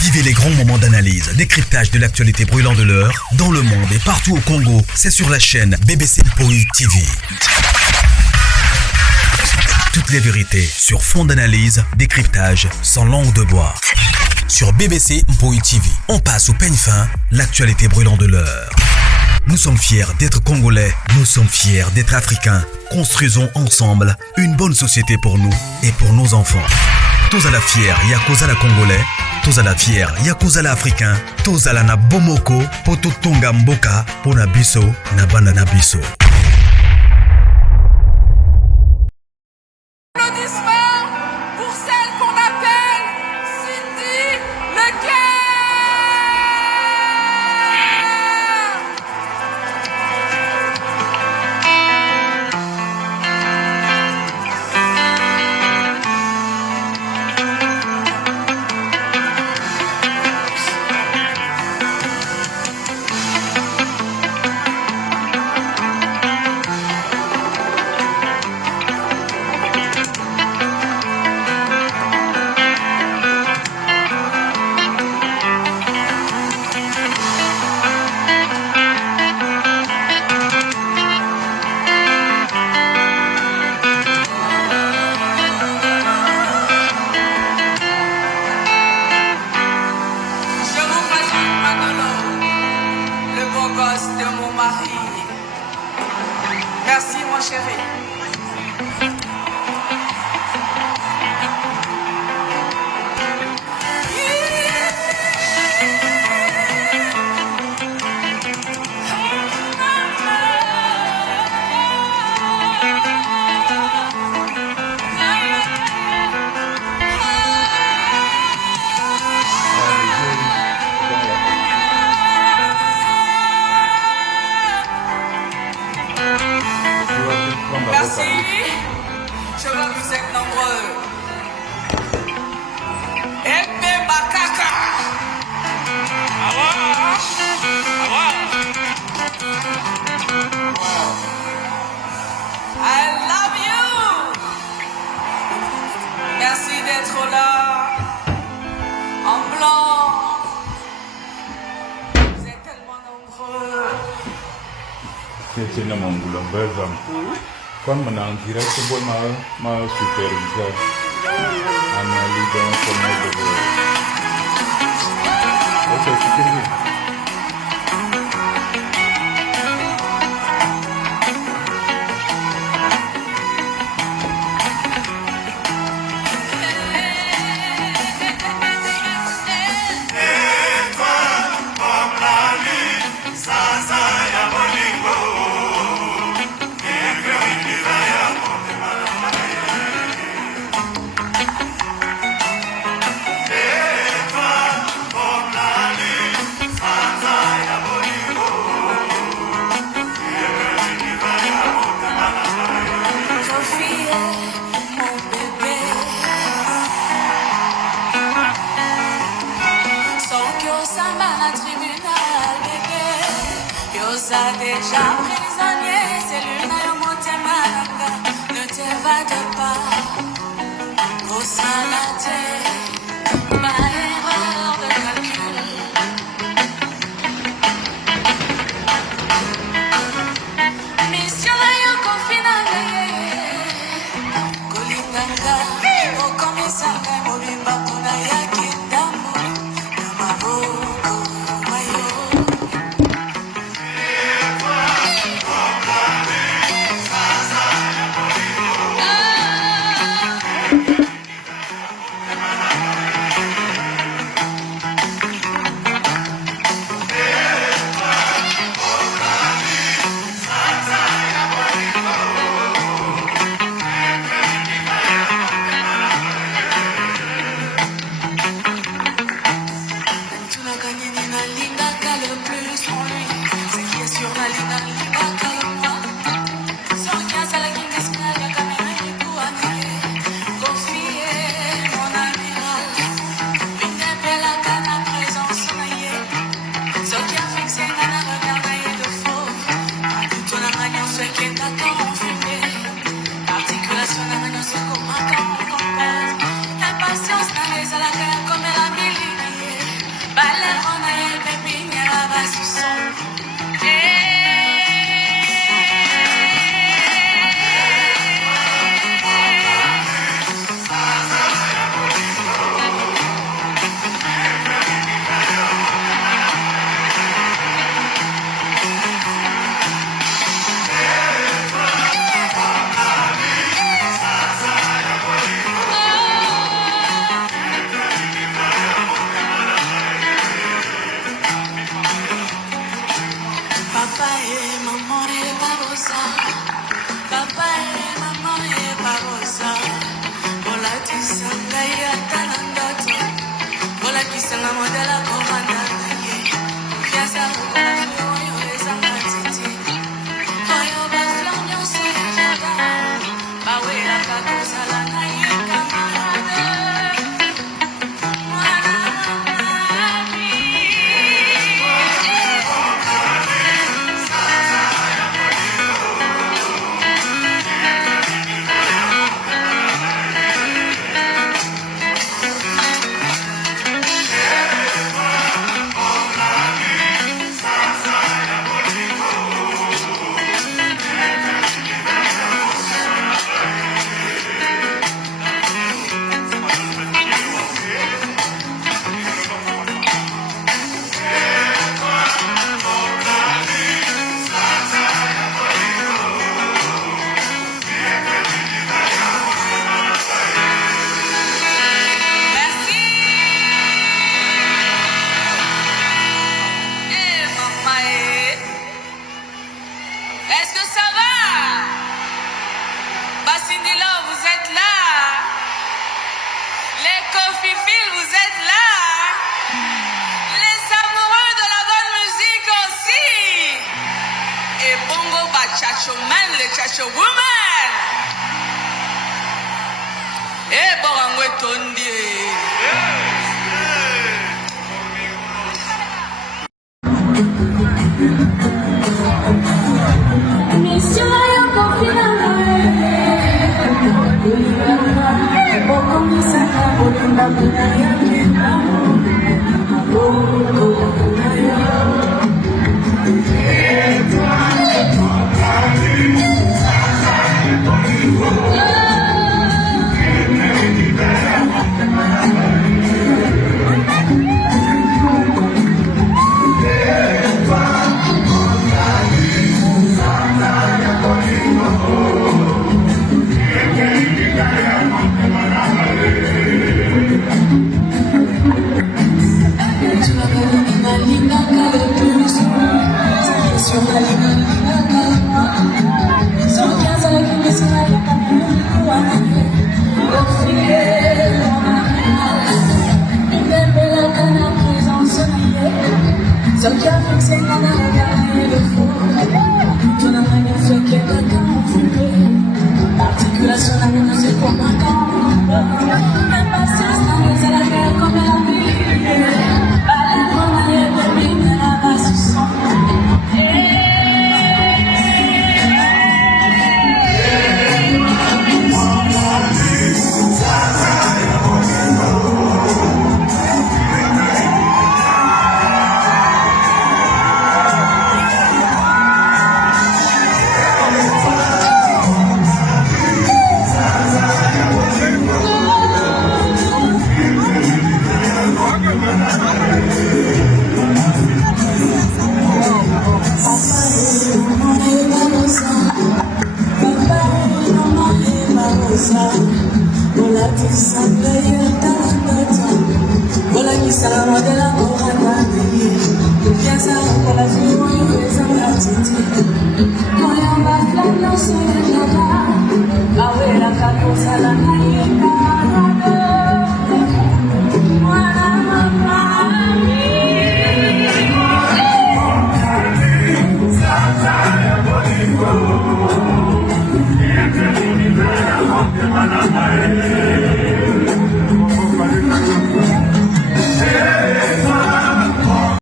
Vivez les grands moments d'analyse, décryptage de l'actualité brûlant de l'heure, dans le monde et partout au Congo. C'est sur la chaîne BBC Mpoi TV. Toutes les vérités sur fond d'analyse, décryptage, sans langue de bois. Sur BBC Mpoi TV, on passe au peigne fin, l'actualité brûlant de l'heure. Nous sommes fiers d'être Congolais, nous sommes fiers d'être Africains. Construisons ensemble une bonne société pour nous et pour nos enfants. Tozala fier, yakozala Congolais. Tozala fier, yakozala Africain. Tozala na bomoko, poto tonga mboka, pona biso, na banda na biso. Pour celle qu'on appelle Cindy Lecaire. De mon mari. Merci mon chéri. Merci. Je vois que vous êtes nombreux. Ebe Bakaka. I love you. Merci d'être là. En blanc. Vous êtes tellement nombreux. C'est une mangula bezam. Quand on a en direct, c'est ma superviseur. Anna Lidon, comme elle veut. Ok, c'est fini. Déjà prisonnier, c'est l'une à l'homotémanga. Ne t'évade pas, au salade, ma erreur de calcul. Mission yo confinale, kolinganga, okomisanga mobimba kuna ya kitambo, na maboko mayo. chacho man, le chacho woman. Eh, borangwe tondi. Hola,